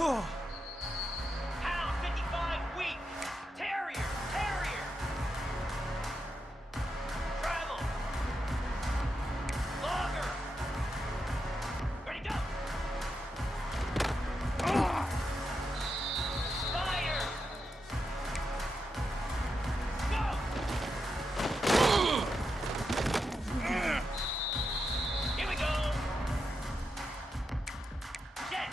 Pound 55 weak. Terrier. Travel. Logger. Ready, go. Spire. Go. Here we go. Check.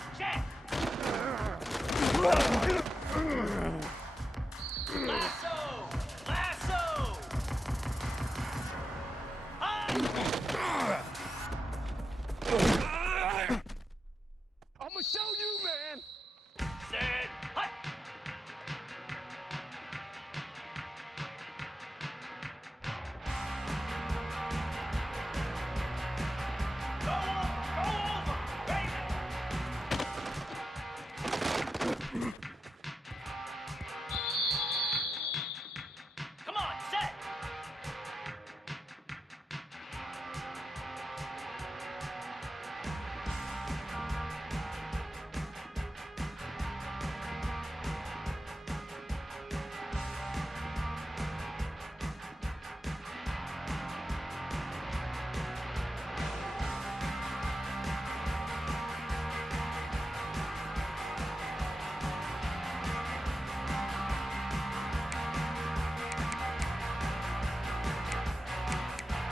Lasso. I'ma show you, man! Set. Hut. Go over. Ready. Come on, set.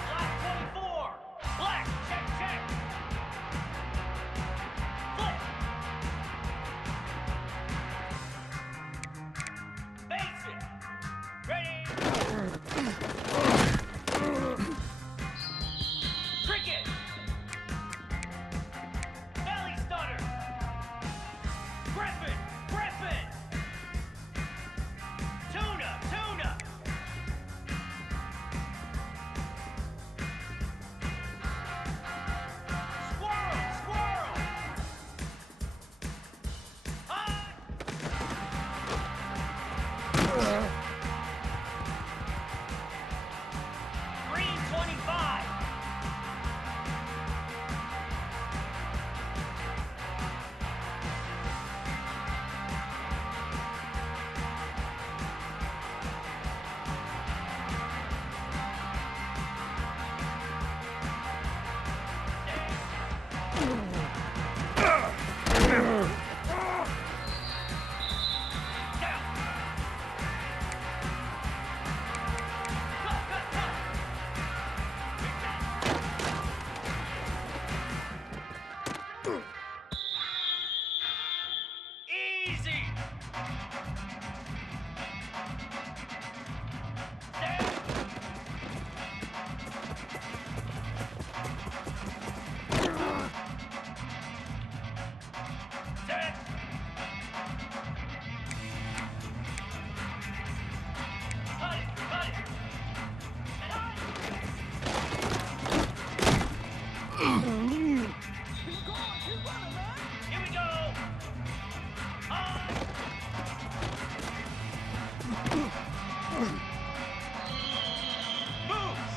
Black 24. Black. Check. Flip. Basic. Ready. Cricket. Belly stunner. Griffin. Tuna. Squirrel. Hut. Green 25. Down. Cut. Easy. Set. Set. Cut it. And on. Keep running, man! Here we go. On. Moves.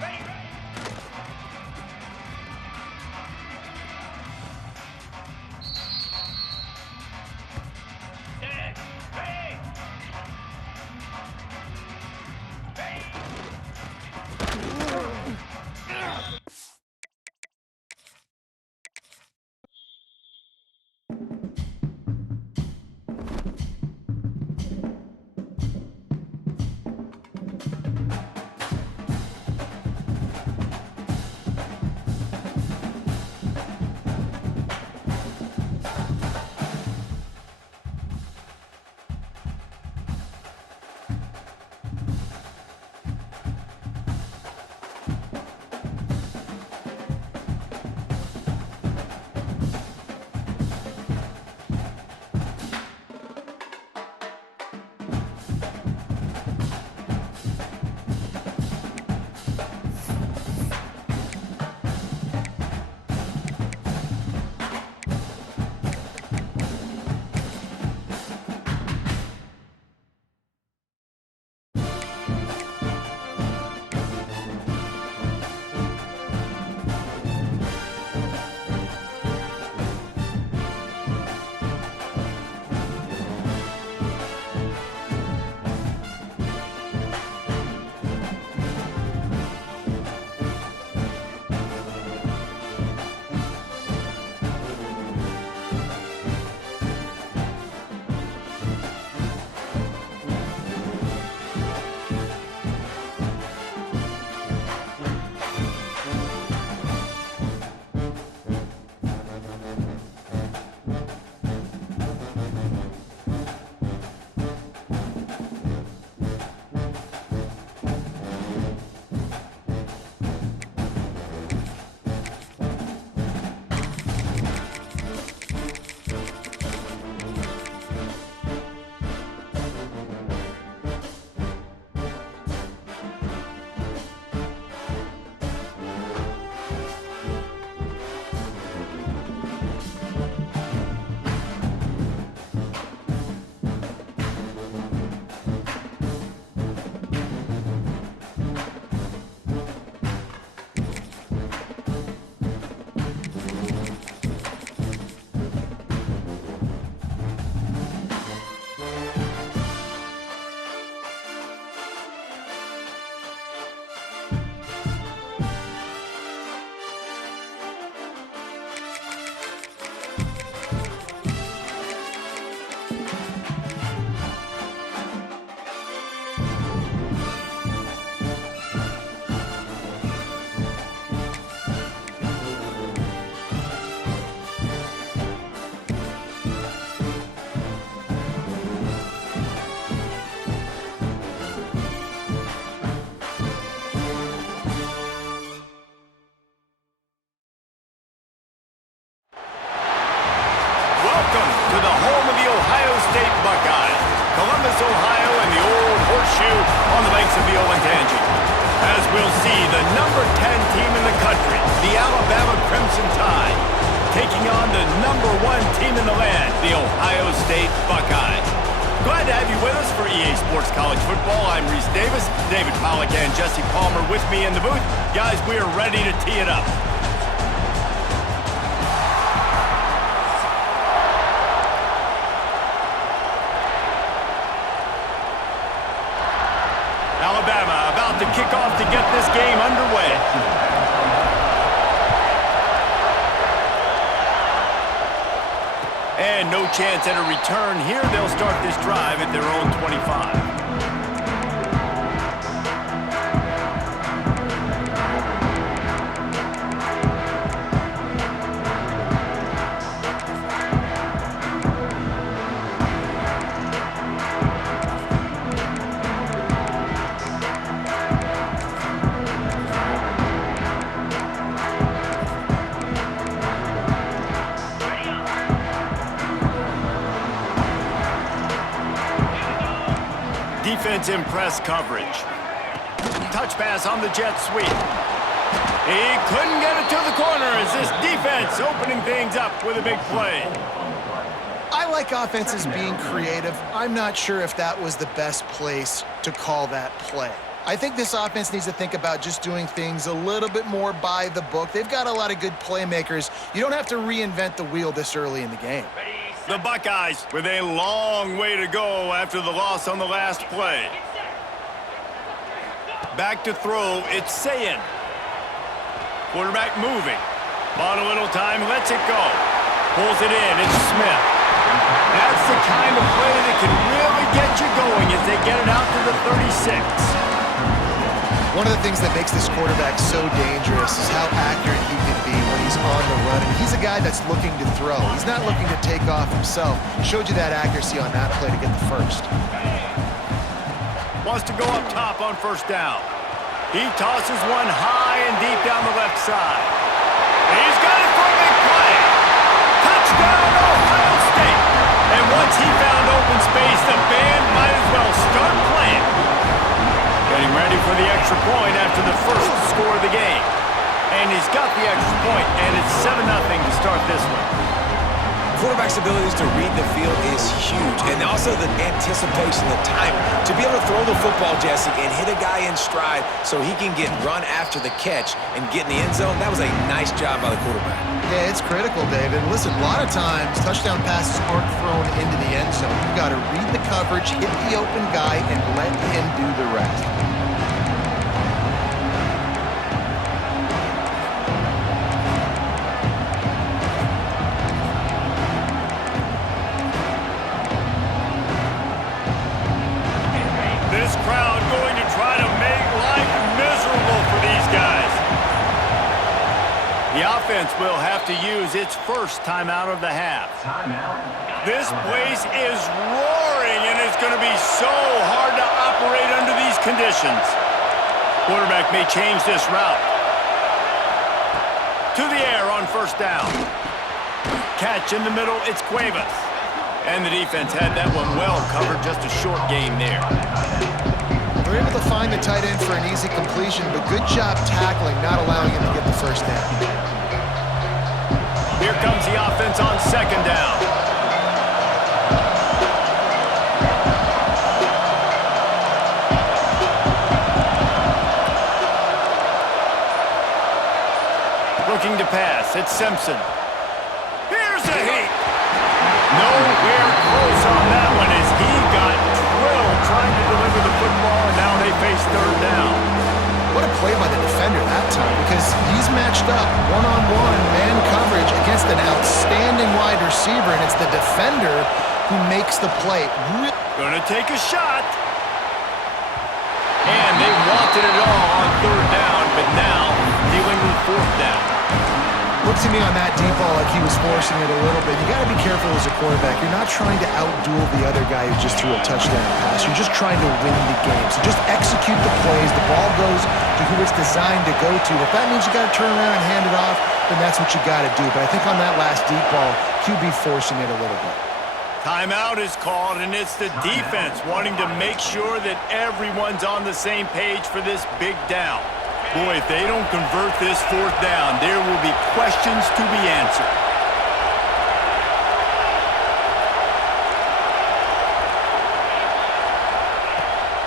Ready. Set. Ready. Columbus, Ohio, and the old horseshoe on the banks of the Olentangy. As we'll see, the number 10 team in the country, the Alabama Crimson Tide, taking on the number 1 team in the land, the Ohio State Buckeyes. Glad to have you with us for EA Sports College Football. I'm Reese Davis, David Pollack and Jesse Palmer with me in the booth. Guys, we are ready to tee it up. Alabama about to kick off to get this game underway. And no chance at a return here. They'll start this drive at their own 25. Defense in press coverage. Touch pass on the jet sweep. He couldn't get it to the corner as this defense opening things up with a big play. I like offenses being creative. I'm not sure if that was the best place to call that play. I think this offense needs to think about just doing things a little bit more by the book. They've got a lot of good playmakers. You don't have to reinvent the wheel this early in the game. The Buckeyes with a long way to go after the loss on the last play. Back to throw, it's Sayin. Quarterback moving. Bought a little time, lets it go. Pulls it in, it's Smith. That's the kind of play that can really get you going as they get it out to the 36. One of the things that makes this quarterback so dangerous is how accurate he can be when he's on the run. And he's a guy that's looking to throw. He's not looking to take off himself. Showed you that accuracy on that play to get the first. Wants to go up top on first down. He tosses one high and deep down the left side. He's got it for a big play. Touchdown, Ohio State. And once he found open space, the band might as well start playing. Getting ready for the extra point after the first score of the game. And he's got the extra point, and it's 7-0 to start this one. Quarterback's abilities to read the field is huge, and also the anticipation, the timing. To be able to throw the football, Jesse, and hit a guy in stride so he can get run after the catch and get in the end zone, that was a nice job by the quarterback. Yeah, it's critical, David. Listen, a lot of times, touchdown passes aren't thrown into the end zone. You've got to read the coverage, hit the open guy, and let him do the rest. This crowd going to try to make life miserable for these guys. The offense will have to use its first timeout of the half. This place is roaring, and it's going to be so hard to operate under these conditions. Quarterback may change this route. To the air on first down. Catch in the middle, it's Cuevas. And the defense had that one well covered, just a short gain there. They're able to find the tight end for an easy completion, but good job tackling, not allowing him to get the first down. Here comes the offense on second down. Looking to pass, it's Simpson. Here's a heat. Nowhere close on that one as he got drilled trying to deliver the football, and now they face third down. What a play by the defender that time, because he's matched up one-on-one man coverage against an outstanding wide receiver, and it's the defender who makes the play. Gonna take a shot. And they wanted it all on third down, but now dealing with fourth down. Looked to me on that deep ball like he was forcing it a little bit. You got to be careful as a quarterback. You're not trying to outduel the other guy who just threw a touchdown pass. You're just trying to win the game. So just execute the plays. The ball goes to who it's designed to go to. If that means you got to turn around and hand it off, then that's what you got to do. But I think on that last deep ball, QB forcing it a little bit. Timeout is called, and it's the defense wanting to make sure that everyone's on the same page for this big down. Boy, if they don't convert this fourth down, there will be questions to be answered.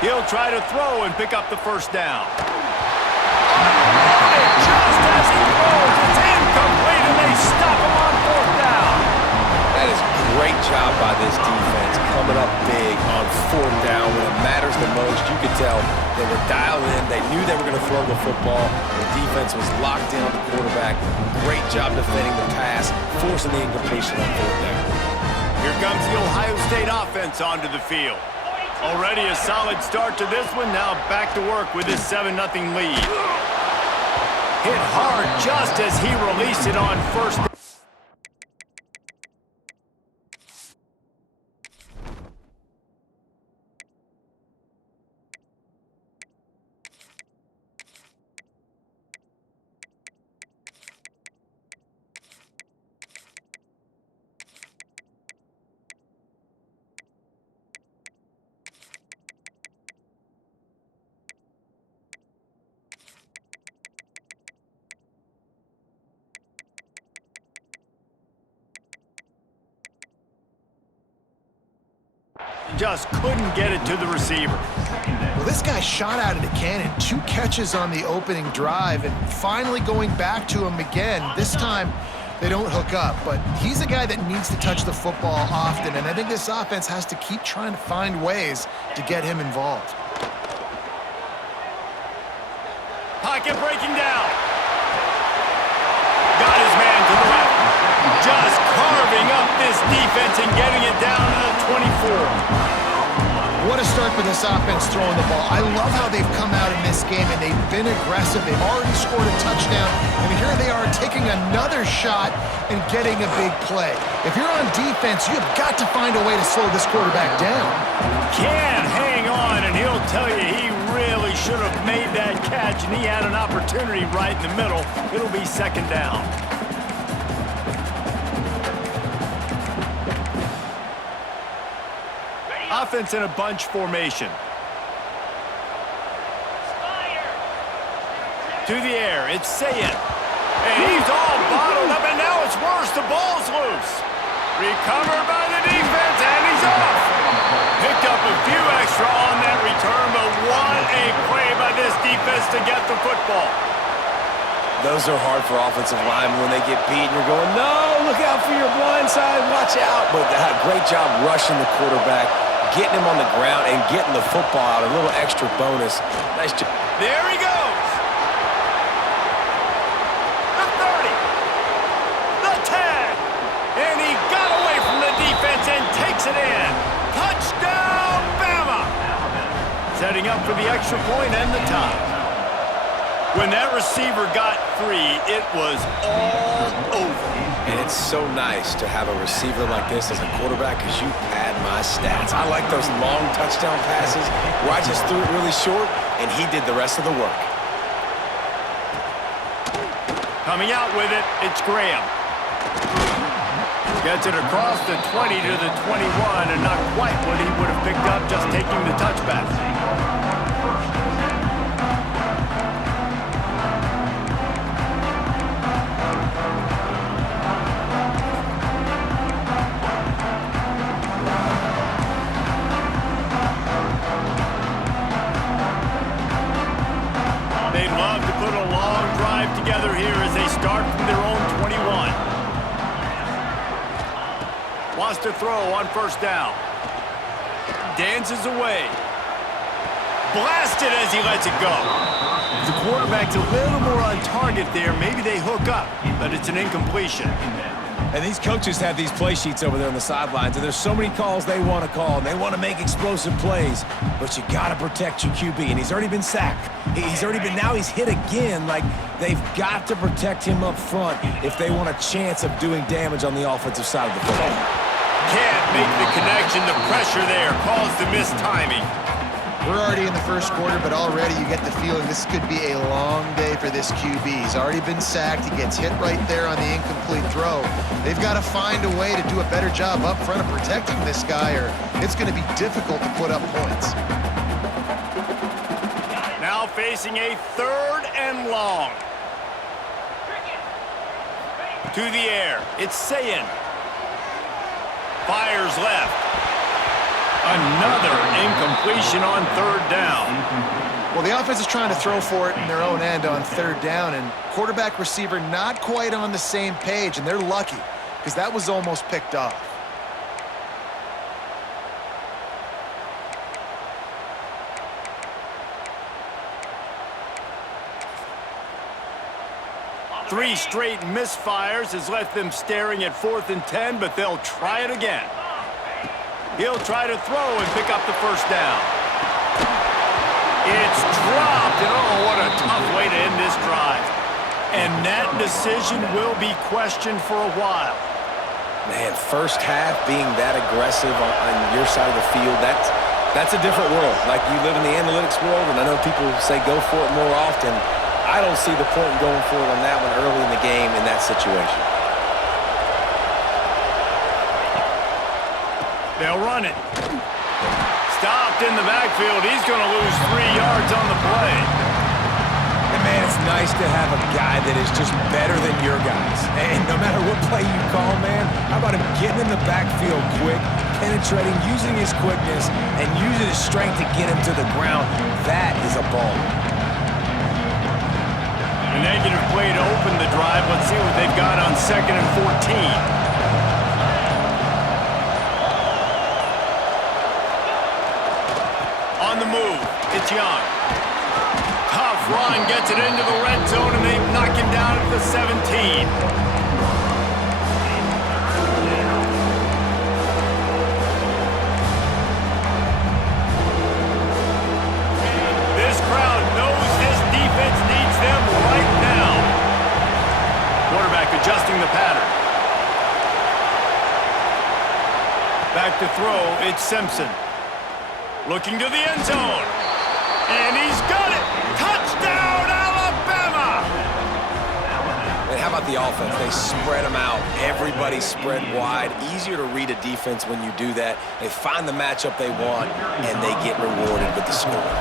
He'll try to throw and pick up the first down. Unloaded just as he throws. It's incomplete, and they stop him on fourth down. That is a great job by this defense, coming up big on fourth down when it matters the most. You could tell they were dialed in. They knew they were going to throw the football. The defense was locked in on the quarterback. Great job defending the pass, forcing the incompletion on fourth down. Here comes the Ohio State offense onto the field. Already a solid start to this one. Now back to work with his 7-0 lead. Hit hard just as he released it on first. Just couldn't get it to the receiver. Well, this guy shot out of the cannon. 2 catches on the opening drive, and finally going back to him again. This time, they don't hook up, but he's a guy that needs to touch the football often, and I think this offense has to keep trying to find ways to get him involved. Pocket breaking down. Got his man to the left. Just carving up this defense and getting it down to the 24. What a start for this offense throwing the ball. I love how they've come out in this game, and they've been aggressive. They've already scored a touchdown, and here they are taking another shot and getting a big play. If you're on defense, you've got to find a way to slow this quarterback down. Can hang on, and he'll tell you he really should have made that catch, and he had an opportunity right in the middle. It'll be second down. Offense in a bunch formation. To the air, it's Sayed. And he's all bottled up, and now it's worse. The ball's loose. Recovered by the defense, and he's off. Picked up a few extra on that return, but what a play by this defense to get the football. Those are hard for offensive linemen when they get beat. You're going, no, look out for your blind side, watch out. But great job rushing the quarterback, getting him on the ground and getting the football out. A little extra bonus. Nice job. There he goes. The 30. The 10. And he got away from the defense and takes it in. Touchdown, Bama. Setting up for the extra point and the tie. When that receiver got free, it was all over. And it's so nice to have a receiver like this as a quarterback because you pad my stats. I like those long touchdown passes where I just threw it really short and he did the rest of the work. Coming out with it, it's Graham. Gets it across the 20 to the 21, and not quite what he would have picked up just taking the touchback. They'd love to put a long drive together here as they start from their own 21. Wants to throw on first down. Dances away. Blasted as he lets it go. The quarterback's a little more on target there. Maybe they hook up, but it's an incompletion. And these coaches have these play sheets over there on the sidelines, and there's so many calls they want to call, and they want to make explosive plays, but you got to protect your QB, and he's already been sacked. Now he's hit again. Like, they've got to protect him up front if they want a chance of doing damage on the offensive side of the football. Can't make the connection. The pressure there caused the missed timing. We're already in the first quarter, but already you get the feeling this could be a long day for this QB. He's already been sacked. He gets hit right there on the incomplete throw. They've got to find a way to do a better job up front of protecting this guy, or it's going to be difficult to put up points. Now facing a 3rd and long. To the air, it's Sayin. Fires left. Another incompletion on 3rd down. Well, the offense is trying to throw for it in their own end on 3rd down, and quarterback receiver not quite on the same page, and they're lucky because that was almost picked off. Three straight misfires has left them staring at 4th and 10, but they'll try it again. He'll try to throw and pick up the 1st down. It's dropped, and oh, what a tough way to end this drive. And that decision will be questioned for a while. Man, first half being that aggressive on your side of the field, that's a different world. Like, you live in the analytics world, and I know people say go for it more often. I don't see the point in going for it on that one early in the game in that situation. They'll run it. Stopped in the backfield. He's going to lose 3 yards on the play. And man, it's nice to have a guy that is just better than your guys. And no matter what play you call, man, how about him getting in the backfield quick, penetrating, using his quickness, and using his strength to get him to the ground. That is a ball. A negative play to open the drive. Let's see what they've got on 2nd and 14. On the move, it's Young. Tough run, gets it into the red zone, and they knock him down at the 17. This crowd knows this defense needs them right now. Quarterback adjusting the pattern. Back to throw, it's Simpson. Looking to the end zone. And he's got it! Touchdown, Alabama! And how about the offense? They spread them out. Everybody spread wide. Easier to read a defense when you do that. They find the matchup they want, and they get rewarded with the score.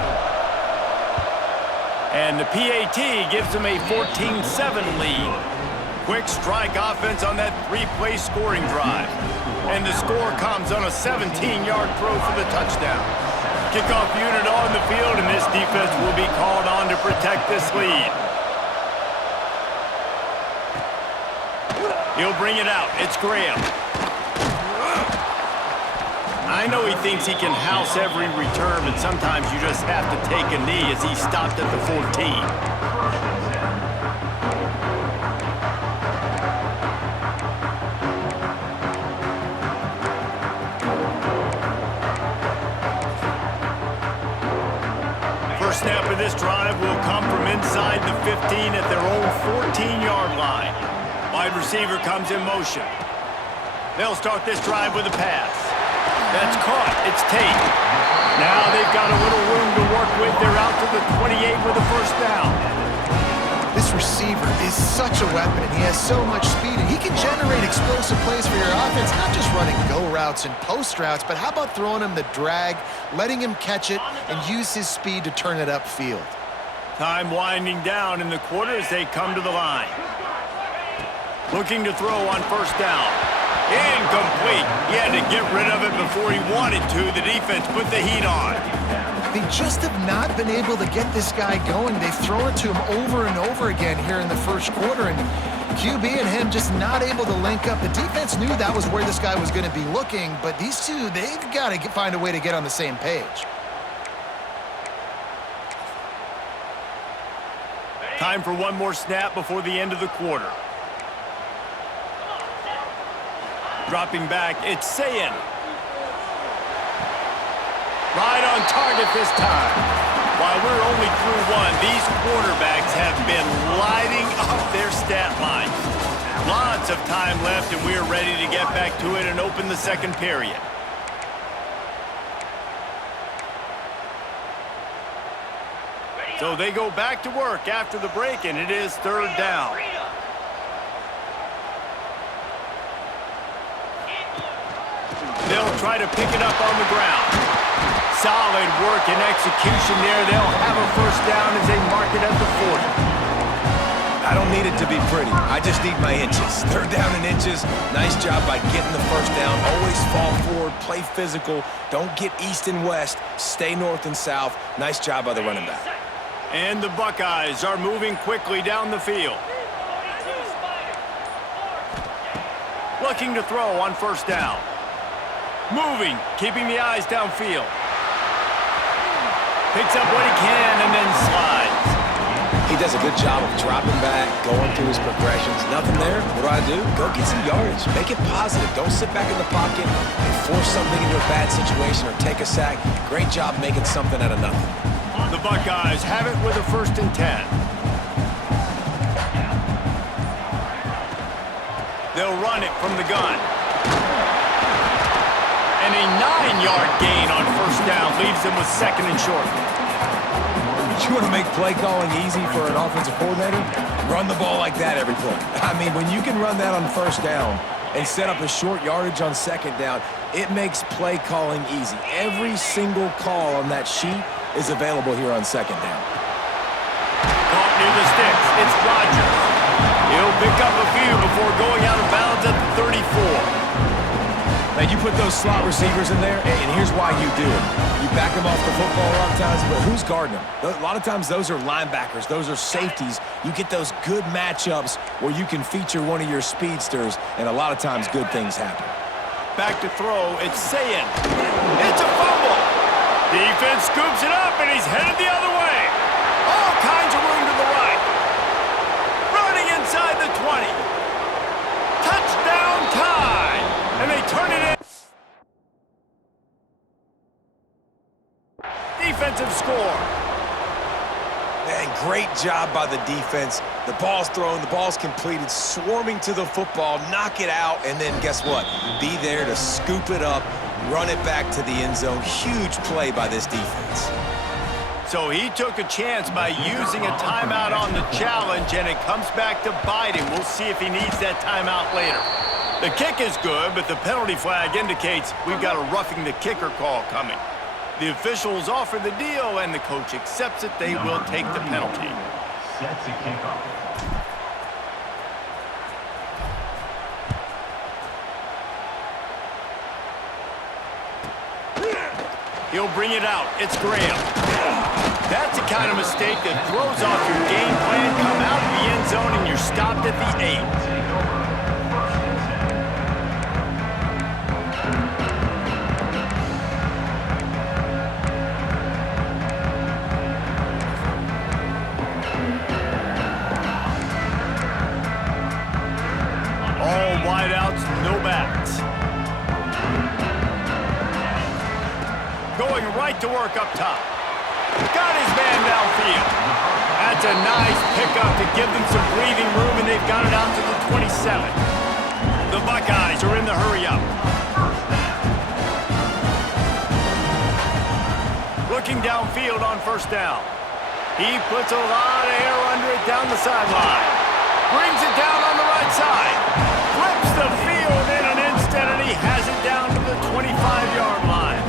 And the PAT gives them a 14-7 lead. Quick strike offense on that 3-play scoring drive. And the score comes on a 17-yard throw for the touchdown. Kickoff unit on the field, and this defense will be called on to protect this lead. He'll bring it out. It's Graham. I know he thinks he can house every return, but sometimes you just have to take a knee as he stopped at the 14. Snap of this drive will come from inside the 15 at their own 14-yard line. Wide receiver comes in motion. They'll start this drive with a pass. That's caught. It's Tate. Now they've got a little room to work with. They're out to the 28 with a 1st down. This receiver is such a weapon, and he has so much speed, and he can generate explosive plays for your offense, not just running go routes and post routes, but how about throwing him the drag, letting him catch it, and use his speed to turn it upfield. Time winding down in the quarter as they come to the line. Looking to throw on 1st down. Incomplete. He had to get rid of it before he wanted to. The defense put the heat on. They just have not been able to get this guy going. They've thrown it to him over and over again here in the first quarter, and QB and him just not able to link up. The defense knew that was where this guy was going to be looking, but these two, they've got to find a way to get on the same page. Time for one more snap before the end of the quarter. Dropping back, it's Sayin. Right on target this time. While we're only through one, these quarterbacks have been lighting up their stat lines. Lots of time left, and we're ready to get back to it and open the second period. So they go back to work after the break, and it is third down. Freedom. They'll try to pick it up on the ground. Solid work and execution there. They'll have a first down as they mark it at the 40. I don't need it to be pretty. I just need my inches. Third down in inches. Nice job by getting the first down. Always fall forward, play physical. Don't get east and west. Stay north and south. Nice job by the running back. And the Buckeyes are moving quickly down the field. 42 Spider. Looking to throw on first down. Moving, keeping the eyes downfield. Picks up what he can and then slides. He does a good job of dropping back, going through his progressions. Nothing there. What do? Go get some yardage. Make it positive. Don't sit back in the pocket and force something into a bad situation or take a sack. Great job making something out of nothing. The Buckeyes have it with a 1st and 10. They'll run it from the gun. And a 9-yard gain on first down leaves them with 2nd and short. You want to make play calling easy for an offensive coordinator? Run the ball like that every play. I mean, when you can run that on first down and set up a short yardage on 2nd down, it makes play calling easy. Every single call on that sheet is available here on 2nd down. Caught near the sticks. It's Rodgers. He'll pick up a few before going out of bounds at the 34. Now, you put those slot receivers in there, and here's why you do it. You back them off the football a lot of times, but who's guarding them? A lot of times, those are linebackers. Those are safeties. You get those good matchups where you can feature one of your speedsters, and a lot of times, good things happen. Back to throw. It's Sayin. It's a fumble. Defense scoops it up, and he's headed the other way. All kinds of room to the right. Running inside the 20. Touchdown time. And they turn it in. Defensive score. Man, great job by the defense. The ball's thrown, the ball's completed, swarming to the football, knock it out, and then guess what? Be there to scoop it up, run it back to the end zone. Huge play by this defense. So he took a chance by using a timeout on the challenge, and it comes back to bite him. We'll see if he needs that timeout later. The kick is good, but the penalty flag indicates we've got a roughing the kicker call coming. The officials offer the deal, and the coach accepts it. They will take the penalty. Sets a kickoff. He'll bring it out. It's Graham. That's the kind of mistake that throws off your game plan. Come out of the end zone, and you're stopped at the 8. All wideouts, no backs. Going right to work up top. Got his man downfield. That's a nice pickup to give them some breathing room, and they've got it out to the 27. The Buckeyes are in the hurry-up. Looking downfield on first down. He puts a lot of air under it down the sideline. Brings it down on the right side. Flips the field in an instant, and he has it down to the 25-yard line.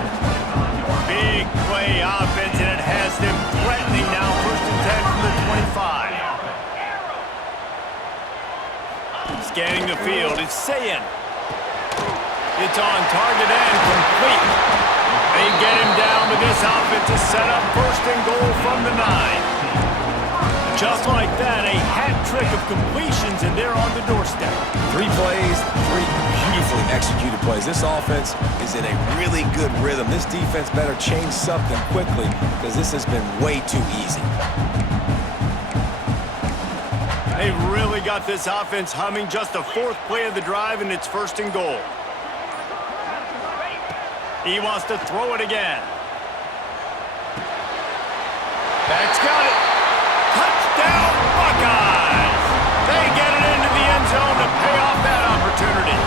Big play offense, and it has them threatening now. 1st and 10 from the 25. Scanning the field, it's Sayin. It's on target and complete. They get him down to this offense to set up 1st and goal from the 9. Just like that, a hat trick of completions, and they're on the doorstep. 3 plays, 3 beautifully executed plays. This offense is in a really good rhythm. This defense better change something quickly because this has been way too easy. They've really got this offense humming. Just the 4th play of the drive, and it's 1st and goal. He wants to throw it again. That's got it. Touchdown, Buckeyes! They get it into the end zone to pay off that opportunity.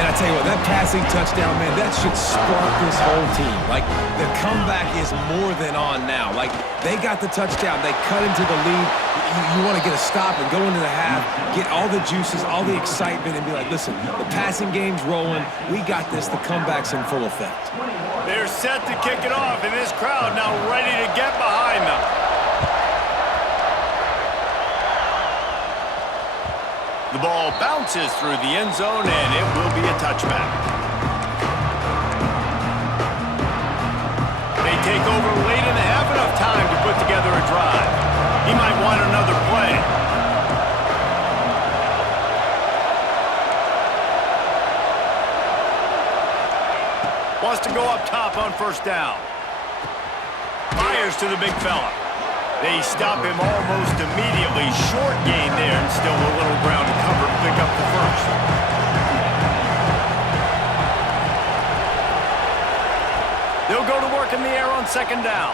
And I tell you what, that passing touchdown, man, that should spark this whole team. Like, the comeback is more than on now. Like, they got the touchdown. They cut into the lead. You want to get a stop and go into the half, get all the juices, all the excitement, and be like, listen, the passing game's rolling. We got this. The comeback's in full effect. They're set to kick it off, and this crowd now ready to get behind them. The ball bounces through the end zone, and it will be a touchback. They take over late in the half, enough time to put together a drive. He might want another play. Wants to go up top on first down. Fires to the big fella. They stop him almost immediately. Short gain there and still a little ground to cover to pick up the first. They'll go to work in the air on second down.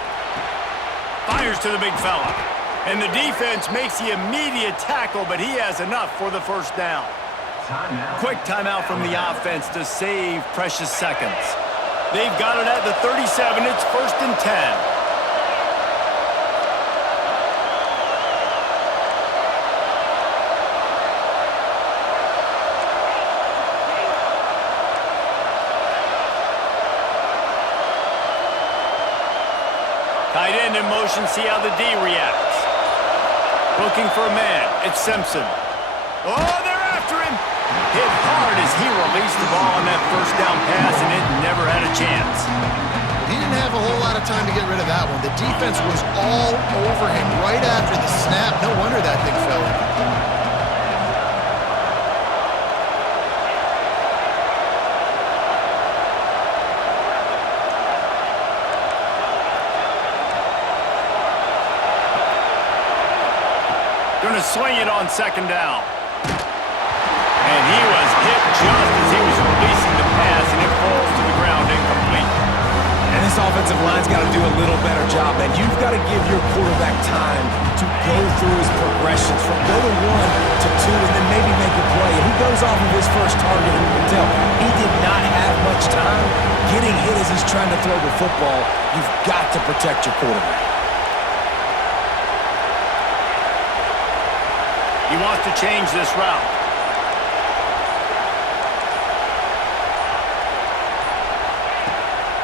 Fires to the big fella. And the defense makes the immediate tackle, but he has enough for the first down. Quick timeout from the offense to save precious seconds. They've got it at the 37. It's 1st and 10. Tight end in motion, see how the D reacts. Looking for a man, it's Simpson. Oh, they're after him! Hit hard as he released the ball on that first down pass, and it never had a chance. He didn't have a whole lot of time to get rid of that one. The defense was all over him right after the snap. No wonder that thing fell in. Going to swing it on second down. And he was hit just as he was releasing the pass, and it falls to the ground incomplete. And this offensive line's got to do a little better job, man. You've got to give your quarterback time to go through his progressions from go to 1 to 2 and then maybe make a play. And he goes off of his first target, and you can tell he did not have much time getting hit as he's trying to throw the football. You've got to protect your quarterback. He wants to change this route.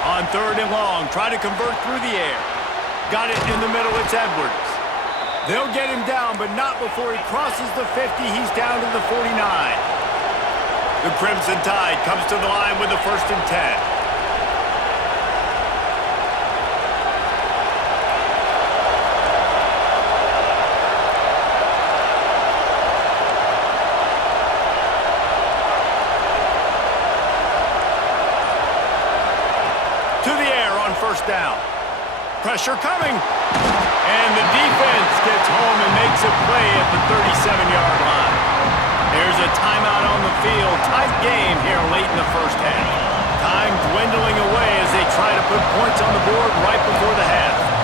On 3rd and long, try to convert through the air. Got it in the middle, it's Edwards. They'll get him down, but not before he crosses the 50. He's down to the 49. The Crimson Tide comes to the line with the 1st and 10. First down. Pressure coming. And the defense gets home and makes a play at the 37-yard line. There's a timeout on the field. Tight game here late in the first half. Time dwindling away as they try to put points on the board right before the half.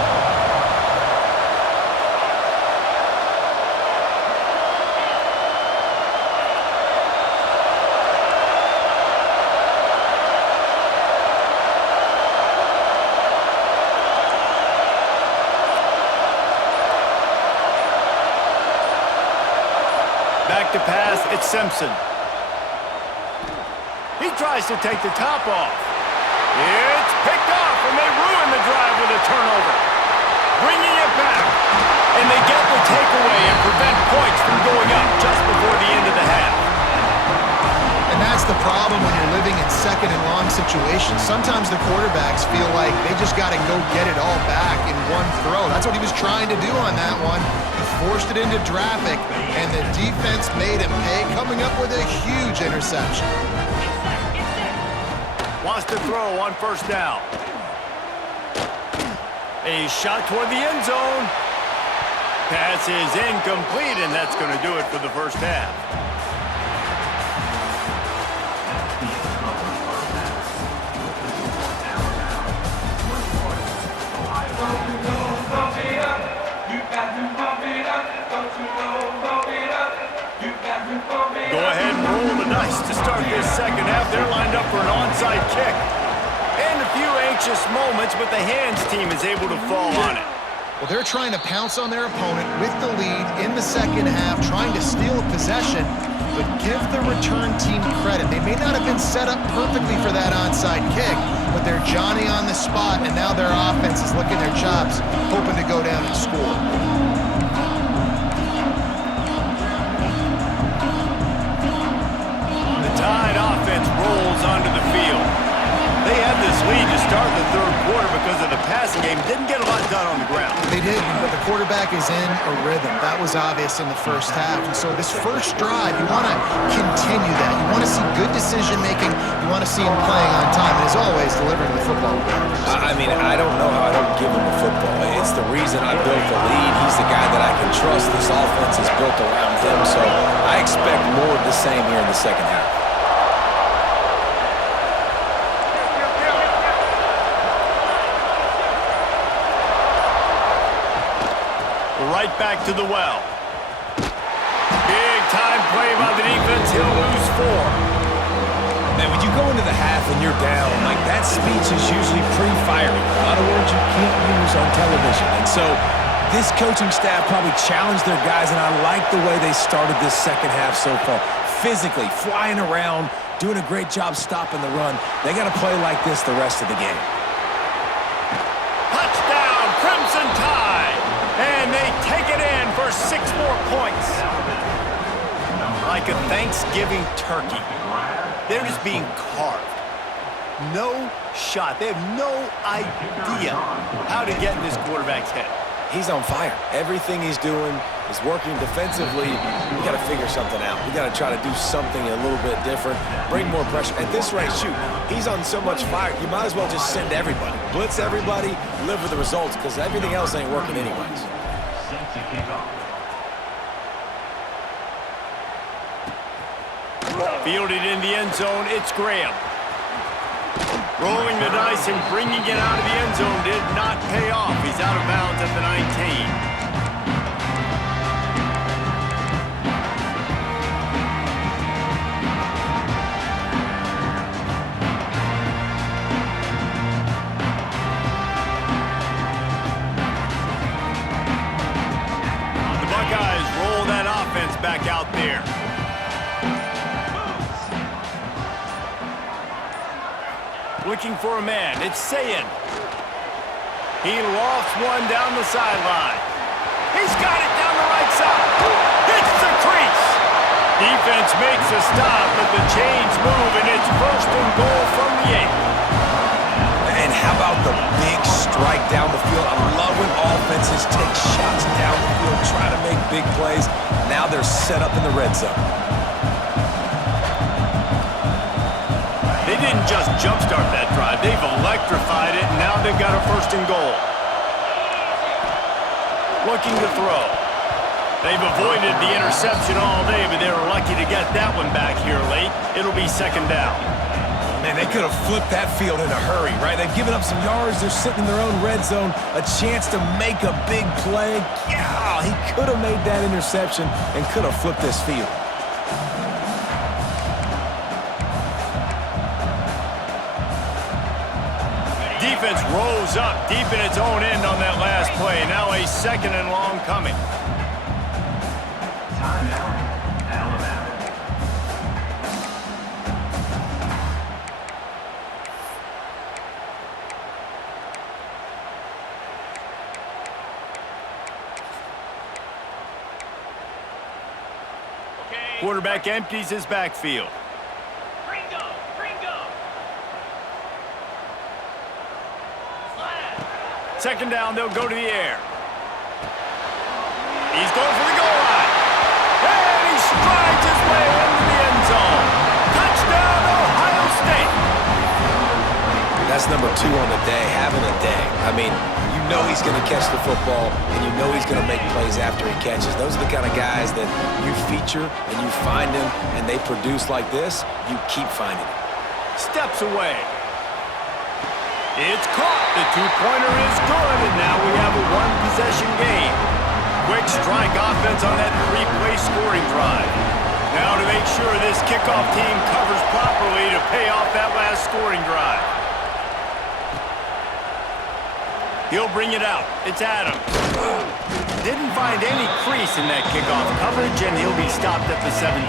Back to pass, it's Simpson. He tries to take the top off. It's picked off, and they ruin the drive with a turnover. Bringing it back, and they get the takeaway and prevent points from going up just before the end of the half. And that's the problem when you're living in second and long situations. Sometimes the quarterbacks feel like they just got to go get it all back in one throw. That's what he was trying to do on that one. He forced it into traffic, and the defense made him pay, coming up with a huge interception. Wants to throw on first down. A shot toward the end zone. Pass is incomplete, and that's going to do it for the first half. Go ahead and roll the dice to start this second half. They're onside kick. And a few anxious moments, but the hands team is able to fall on it. Well, they're trying to pounce on their opponent with the lead in the second half, trying to steal a possession, but give the return team credit. They may not have been set up perfectly for that onside kick, but they're Johnny on the spot, and now their offense is licking their chops, hoping to go down and score. The Tide offense rolls onto the field. They had this lead to start the third quarter because of the passing game. Didn't get a lot done on the ground. They did, but the quarterback is in a rhythm. That was obvious in the first half. And so this first drive, you want to continue that. You want to see good decision-making. You want to see him playing on time. And as always, delivering the football. I mean, I don't know how I don't give him the football. It's the reason I built the lead. He's the guy that I can trust. This offense is built around him. So I expect more of the same here in the second half. Right back to the well. Big time play by the defense. He'll lose 4. Man, when you go into the half and you're down, like that speech is usually pre-firing. A lot of words you can't use on television. And so this coaching staff probably challenged their guys, and I like the way they started this second half so far. Physically, flying around, doing a great job stopping the run. They got to play like this the rest of the game. Touchdown, Crimson Tide! And they take it in for 6 more points. Like a Thanksgiving turkey. They're just being carved. No shot. They have no idea how to get in this quarterback's head. He's on fire. Everything he's doing is working defensively. We got to figure something out. We got to try to do something a little bit different, bring more pressure. At this rate, shoot, he's on so much fire, you might as well just send everybody. Blitz everybody, live with the results, because everything else ain't working anyways. Set to kick off. Fielded in the end zone, it's Graham. Rolling the dice and bringing it out of the end zone did not pay off. He's out of bounds at the 19. The Buckeyes roll that offense back out there. Looking for a man. It's Sayin. He lofts one down the sideline. He's got it down the right side. Hits the crease. Defense makes a stop, but the chains move, and it's 1st and goal from the 8. And how about the big strike down the field? I love when offenses take shots down the field, try to make big plays. Now they're set up in the red zone. They didn't just jumpstart that drive. They've electrified it, and now they've got a 1st and goal. Looking to throw. They've avoided the interception all day, but they were lucky to get that one back here late. It'll be 2nd down. Man, they could have flipped that field in a hurry, right? They've given up some yards. They're sitting in their own red zone. A chance to make a big play. Yeah, he could have made that interception and could have flipped this field. Defense rose up deep in its own end on that last play. Now a 2nd and long coming. Timeout, Alabama. Quarterback empties his backfield. Ringo! Ringo! Slide! 2nd down, they'll go to the air. He's going for the goal line. And he strides his way into the end zone. Touchdown, Ohio State. That's number 2 on the day, having a day. I mean, you know he's going to catch the football, and you know he's going to make plays after he catches. Those are the kind of guys that you feature and you find them, and they produce like this, you keep finding them. Steps away. It's caught. The 2-pointer is good, and now we have a 1-possession game. Quick strike offense on that 3-play scoring drive. Now to make sure this kickoff team covers properly to pay off that last scoring drive. He'll bring it out. It's Adams. Didn't find any crease in that kickoff coverage, and he'll be stopped at the 17.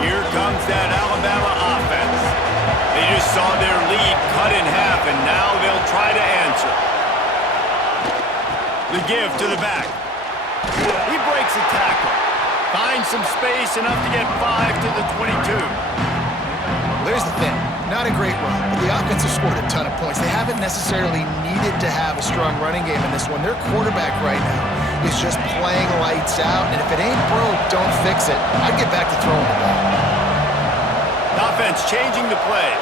Here comes that Alabama offense. They just saw their lead cut in half, and now they'll try to answer. The give to the back. He breaks a tackle. Finds some space, enough to get 5 to the 22. There's the thing. Not a great run, but the offense has scored a ton of points. They haven't necessarily needed to have a strong running game in this one. Their quarterback right now is just playing lights out, and if it ain't broke, don't fix it. I'd get back to throwing the ball. Offense changing the play.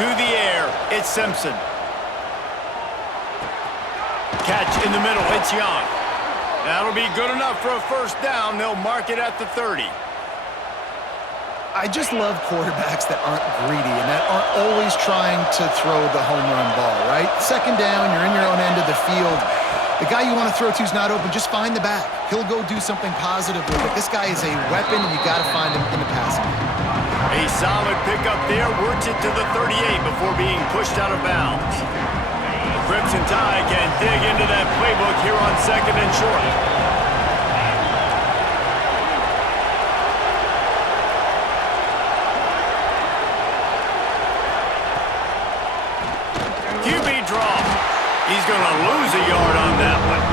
To the air, it's Simpson. Catch in the middle, it's Young. That'll be good enough for a first down. They'll mark it at the 30. I just love quarterbacks that aren't greedy and that aren't always trying to throw the home run ball, right? Second down, you're in your own end of the field. The guy you want to throw to is not open. Just find the back. He'll go do something positive with it. This guy is a weapon, and you got to find him in the passing game. A solid pickup there. Works it to the 38 before being pushed out of bounds. Crimson Tide can dig into that playbook here on second and short. QB draw. He's going to lose a yard on that one.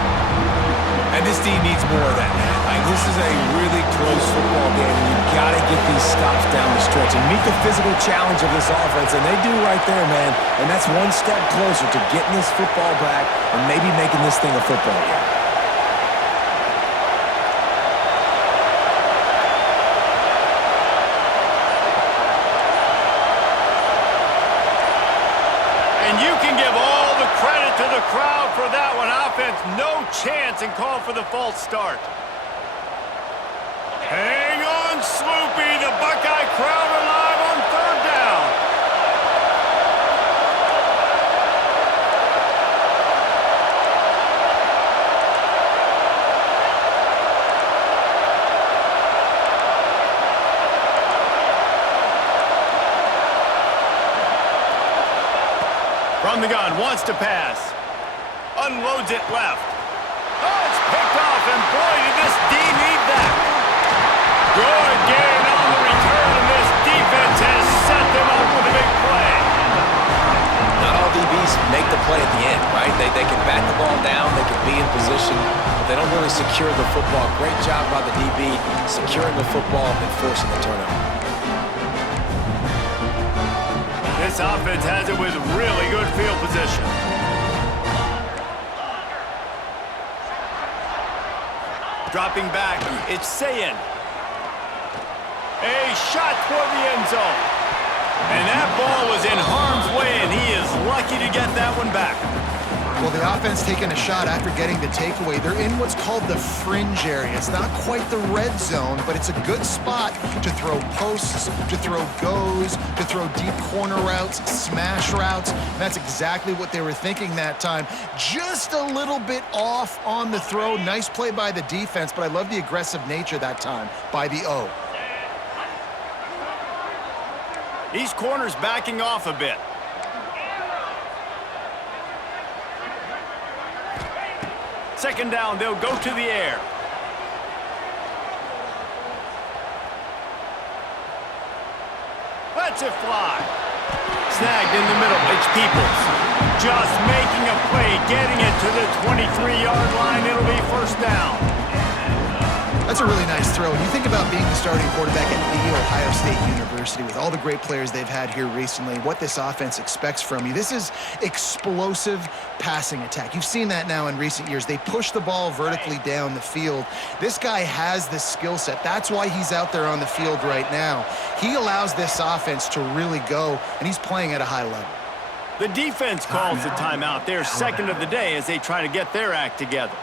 And this team needs more of that. Like, this is a really close football game, and you've got to get these stops down the stretch and meet the physical challenge of this offense, and they do right there, man. And that's one step closer to getting this football back and maybe making this thing a football game. And you can give all the credit to the crowd for that one. Offense, no chance, and call for the false start. Hang on, Sloopy. The Buckeye crowd alive on third down. From the gun, wants to pass. Unloads it left. Oh, it's picked off, and boy, did this D need that. Good gain on the return, and this defense has set them up with a big play. Not all DBs make the play at the end, right? They can bat the ball down, they can be in position, but they don't really secure the football. Great job by the DB securing the football and forcing the turnover. This offense has it with really good field position. Dropping back, it's Sayin. A shot toward the end zone. And that ball was in harm's way, and he is lucky to get that one back. Well, the offense taking a shot after getting the takeaway. They're in what's called the fringe area. It's not quite the red zone, but it's a good spot to throw posts, to throw goes, to throw deep corner routes, smash routes. And that's exactly what they were thinking that time. Just a little bit off on the throw. Nice play by the defense, but I love the aggressive nature that time by the O. These corners backing off a bit. Second down, they'll go to the air. Lets it fly. Snagged in the middle, it's Peoples. Just making a play, getting it to the 23-yard line. It'll be first down. That's a really nice throw. When you think about being the starting quarterback at The Ohio State University with all the great players they've had here recently, what this offense expects from you, this is explosive passing attack. You've seen that now in recent years. They push the ball vertically down the field. This guy has this skill set. That's why he's out there on the field right now. He allows this offense to really go, and he's playing at a high level. The defense calls the timeout. They're second of the day as they try to get their act together.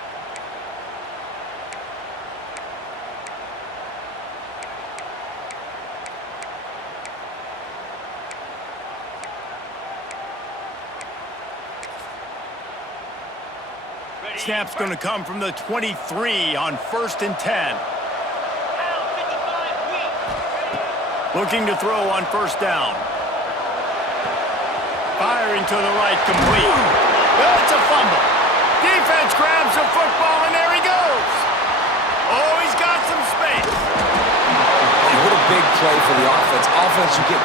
Snap's going to come from the 23 on 1st and 10. Al 55, wheel. Looking to throw on 1st down. Firing to the right, complete. That's a fumble. Defense grabs the football, and there he goes. Oh, he's got some space. Man, what a big play for the offense. Offense, you get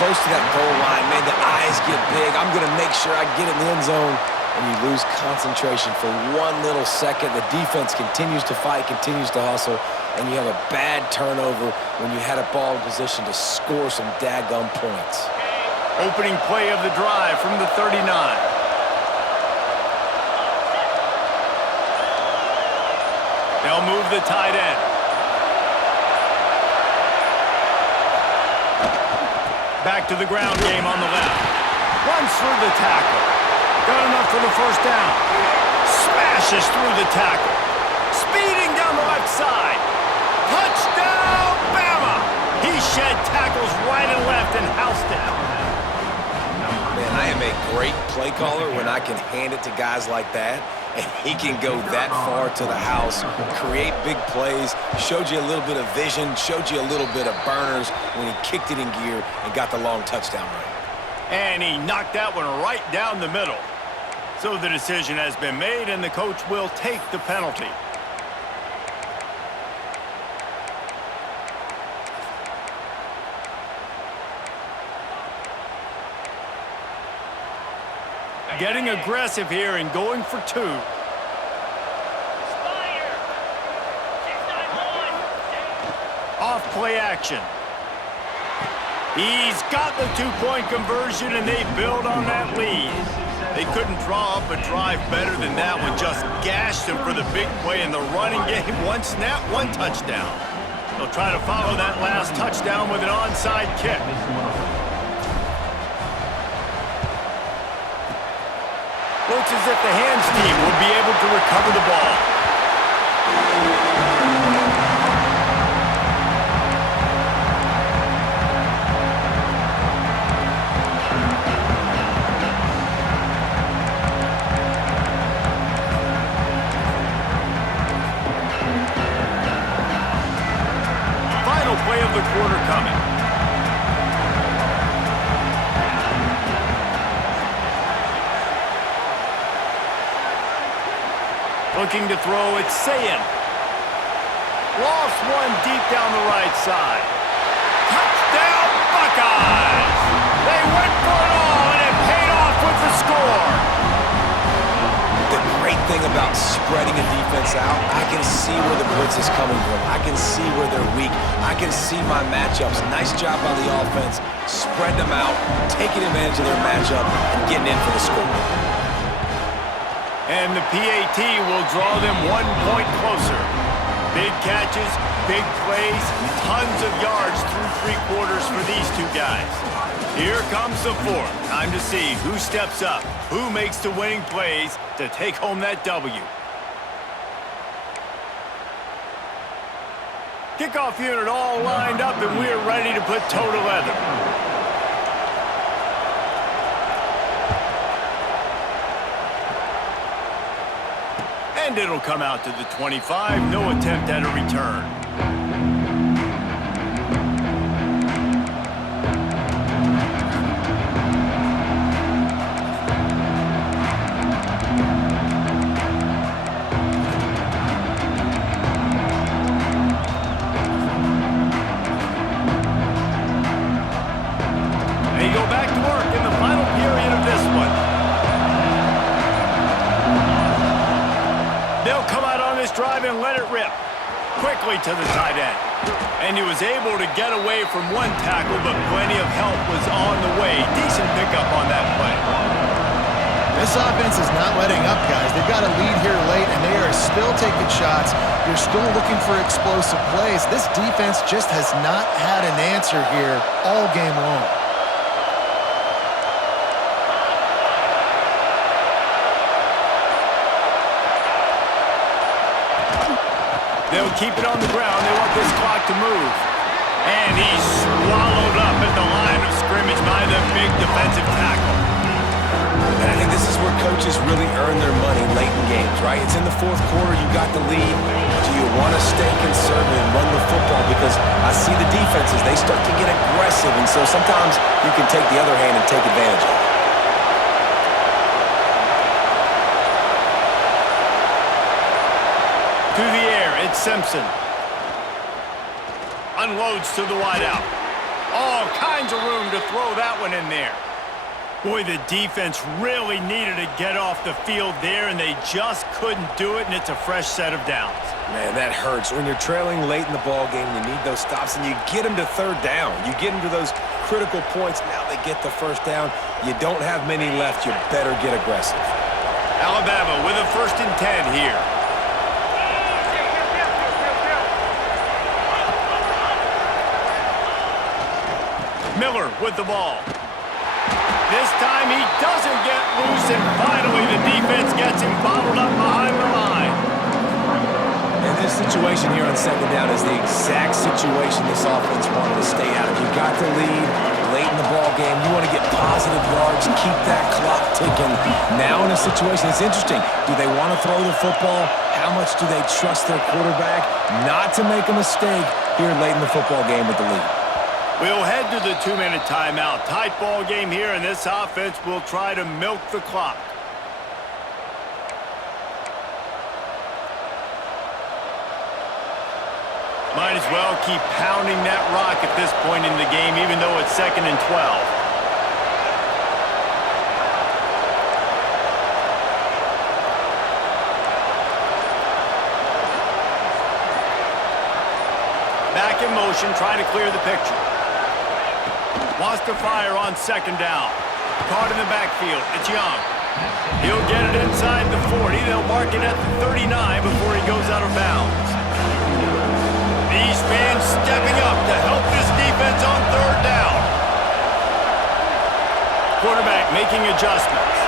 close to that goal line, man, the eyes get big. I'm going to make sure I get in the end zone. And you lose concentration for one little second. The defense continues to fight, continues to hustle, and you have a bad turnover when you had a ball in position to score some daggum points. Opening play of the drive from the 39. They'll move the tight end. Back to the ground game on the left. Runs through the tackle. Got enough for the 1st down. Smashes through the tackle. Speeding down the left side. Touchdown, Bama! He shed tackles right and left and housed it. Man, I am a great play caller when I can hand it to guys like that, and he can go that far to the house, create big plays, showed you a little bit of vision, showed you a little bit of burners when he kicked it in gear and got the long touchdown run. And he knocked that one right down the middle. So the decision has been made, and the coach will take the penalty. Getting aggressive here and going for 2. Spire. 691. Off play action. He's got the 2-point conversion, and they build on that lead. They couldn't draw up a drive better than that one. Just gashed him for the big play in the running game. 1 snap, 1 touchdown. They'll try to follow that last touchdown with an onside kick. Looks as if the hands team will be able to recover the ball. Play of the quarter coming. Looking to throw, it's Sayin. Lost one deep down the right side. Touchdown, Buckeyes! They went for it all, and it paid off with the score. The great thing about spreading a defense out, I can see where the blitz is coming from. I can see where they're weak. I can see my matchups. Nice job by the offense. Spread them out, taking advantage of their matchup, and getting in for the score. And the PAT will draw them 1 point closer. Big catches, big plays, tons of yards through 3 quarters for these 2 guys. Here comes the 4th. Time to see who steps up, who makes the winning plays to take home that W. Kickoff unit all lined up, and we're ready to put toe to leather. And it'll come out to the 25. No attempt at a return. Drive and let it rip. Quickly to the tight end. And he was able to get away from 1 tackle, but plenty of help was on the way. Decent pickup on that play. This offense is not letting up, guys. They've got a lead here late, and they are still taking shots. They're still looking for explosive plays. This defense just has not had an answer here all game long. They'll keep it on the ground. They want this clock to move. And he's swallowed up at the line of scrimmage by the big defensive tackle. And I think this is where coaches really earn their money late in games, right? fourth quarter, you got the lead. Do you want to stay conservative and run the football? Because I see the defenses, they start to get aggressive, and so sometimes you can take the other hand and take advantage of it. To the air, it's Simpson. Unloads to the wideout. All kinds of room to throw that one in there. Boy, the defense really needed to get off the field there, and they just couldn't do it, and it's a fresh set of downs. Man, that hurts. When you're trailing late in the ball game, you need those stops, and you get them to third down. You get them to those critical points. Now they get the first down. You don't have many left. You better get aggressive. Alabama with a 1st and 10 here. Miller with the ball. This time he doesn't get loose, and finally the defense gets him bottled up behind the line. And this situation here on 2nd down is the exact situation this offense wanted to stay out of. You got the lead late in the ball game. You want to get positive yards, keep that clock ticking. Now in a situation, it's interesting. Do they want to throw the football? How much do they trust their quarterback not to make a mistake here late in the football game with the lead? We'll head to the 2-minute timeout. Tight ball game here, and this offense will try to milk the clock. Might as well keep pounding that rock at this point in the game, even though it's 2nd and 12. Back in motion, trying to clear the picture. Wants to fire on 2nd down. Caught in the backfield. It's Young. He'll get it inside the 40. They'll mark it at the 39 before he goes out of bounds. These fans stepping up to help this defense on 3rd down. Quarterback making adjustments.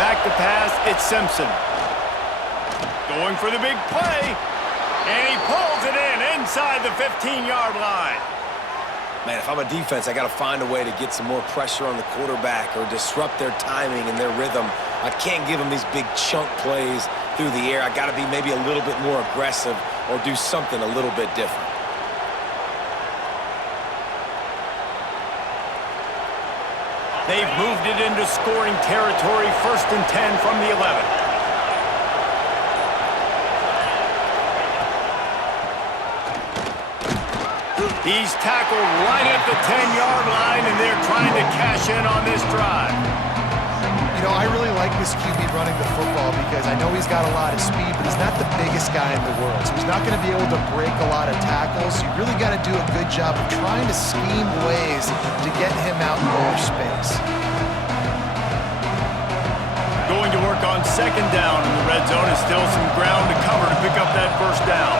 Back to pass, it's Simpson. Going for the big play. And he pulls it in inside the 15-yard line. Man, if I'm a defense, I got to find a way to get some more pressure on the quarterback or disrupt their timing and their rhythm. I can't give them these big chunk plays through the air. I got to be maybe a little bit more aggressive or do something a little bit different. They've moved it into scoring territory, 1st and 10 from the 11. He's tackled right at the 10-yard line, and they're trying to cash in on this drive. You know, I really like this QB running the football because I know he's got a lot of speed, but he's not the biggest guy in the world. So he's not going to be able to break a lot of tackles. You really got to do a good job of trying to scheme ways to get him out in more space. Going to work on 2nd down in the red zone, and still some ground to cover to pick up that 1st down.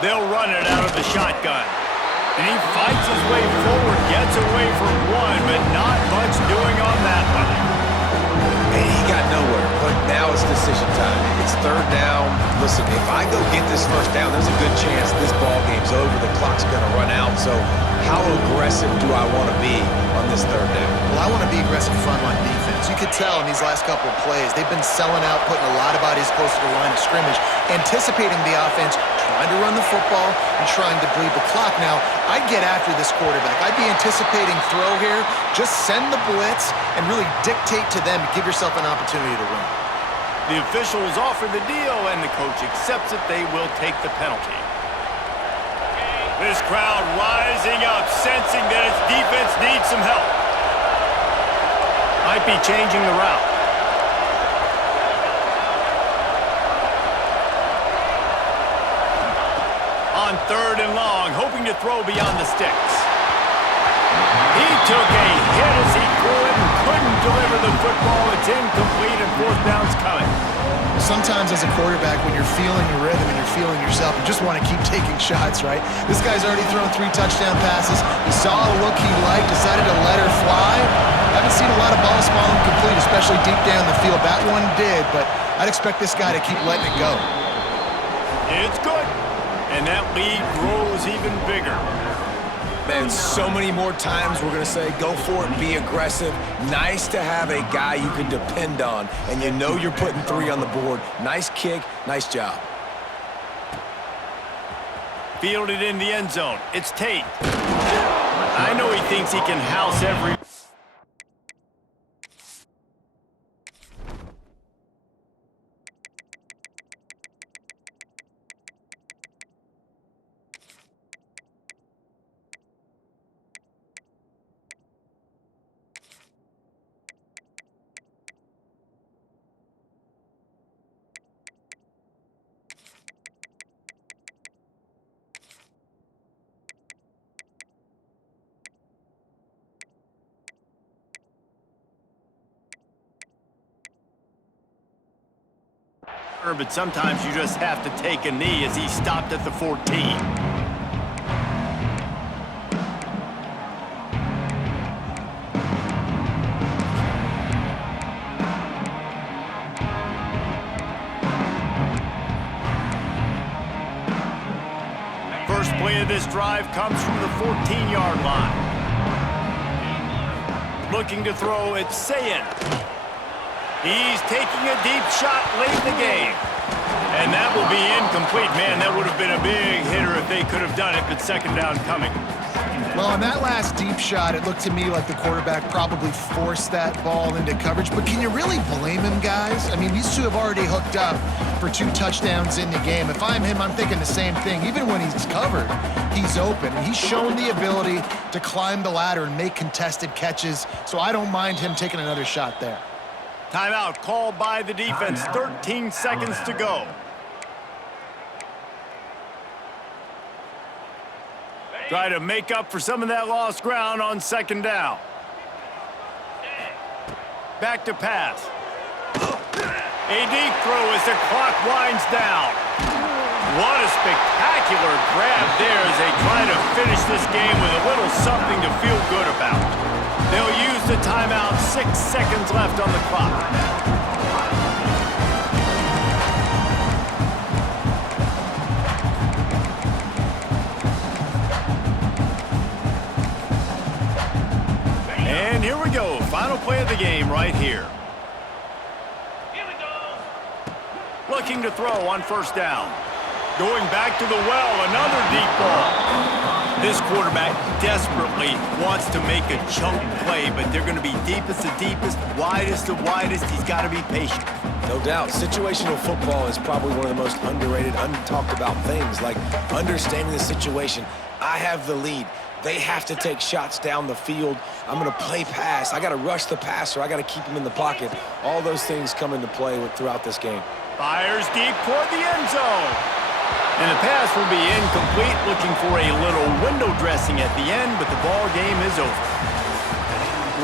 They'll run it out of the shotgun. And he fights his way forward, gets away from one, but not much doing on that one. And he got nowhere, but now it's decision time. It's 3rd down. Listen, if I go get this 1st down, there's a good chance this ball game's over. The clock's going to run out. So how aggressive do I want to be on this 3rd down? Well, I want to be aggressive front line defense. You could tell in these last couple of plays, they've been selling out, putting a lot of bodies close to the line of scrimmage, anticipating the offense, trying to run the football and trying to bleed the clock. Now, I'd get after this quarterback. I'd be anticipating throw here. Just send the blitz and really dictate to them to give yourself an opportunity to win. The officials offer the deal, and the coach accepts it. They will take the penalty. This crowd rising up, sensing that its defense needs some help. Might be changing the route. On 3rd and long, hoping to throw beyond the sticks. He took a hit as he threw it and couldn't deliver the football. It's incomplete, and 4th down's coming. Sometimes as a quarterback, when you're feeling your rhythm and you're feeling yourself, you just want to keep taking shots, right? This guy's already thrown 3 touchdown passes. He saw a look he liked, decided to let her fly. Haven't seen a lot of balls falling complete, especially deep down the field. That one did, but I'd expect this guy to keep letting it go. It's good. And that lead grows even bigger. Man, so many more times we're going to say, go for it, be aggressive. Nice to have a guy you can depend on, and you know you're putting 3 on the board. Nice kick, nice job. Fielded in the end zone. It's Tate. I know he thinks he can house every... But sometimes you just have to take a knee as he stopped at the 14. First play of this drive comes from the 14-yard line. Looking to throw, it's Sayin. He's taking a deep shot late in the game. And that will be incomplete. Man, that would have been a big hitter if they could have done it, but second down coming. Well, on that last deep shot, it looked to me like the quarterback probably forced that ball into coverage. But can you really blame him, guys? I mean, these two have already hooked up for 2 touchdowns in the game. If I'm him, I'm thinking the same thing. Even when he's covered, he's open. And he's shown the ability to climb the ladder and make contested catches. So I don't mind him taking another shot there. Timeout called by the defense. 13 seconds to go. Try to make up for some of that lost ground on second down. Back to pass. A deep throw as the clock winds down. What a spectacular grab there as they try to finish this game with a little something to feel good about. They'll use the timeout. 6 seconds left on the clock. And here we go. Final play of the game right here. Here we go. Looking to throw on first down. Going back to the well, another deep ball. This quarterback desperately wants to make a chunk play, but they're going to be deepest to deepest, widest to widest. He's got to be patient. No doubt. Situational football is probably one of the most underrated, untalked about things, like understanding the situation. I have the lead. They have to take shots down the field. I'm going to play pass. I got to rush the passer. I got to keep him in the pocket. All those things come into play throughout this game. Fires deep toward the end zone. And the pass will be incomplete, looking for a little window dressing at the end, but the ball game is over.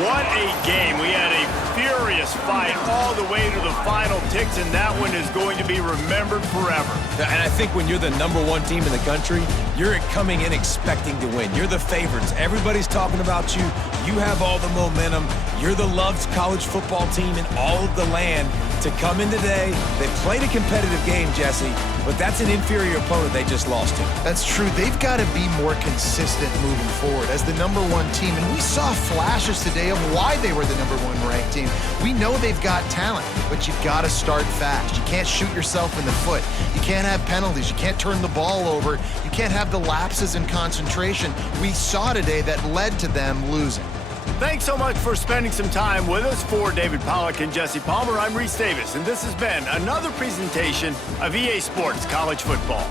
What a game. We had a furious fight all the way to the final ticks, and that one is going to be remembered forever. And I think when you're the #1 team in the country, you're coming in expecting to win. You're the favorites. Everybody's talking about you. You have all the momentum. You're the loved college football team in all of the land. To come in today, they played a competitive game, Jesse, but that's an inferior opponent they just lost to. That's true. They've got to be more consistent moving forward as the #1 team. And we saw flashes today of why they were the #1 ranked team. We know they've got talent, but you've got to start fast. You can't shoot yourself in the foot. You can't have penalties. You can't turn the ball over. You can't have the lapses in concentration we saw today that led to them losing. Thanks so much for spending some time with us. For David Pollack and Jesse Palmer, I'm Reese Davis, and this has been another presentation of EA Sports College Football.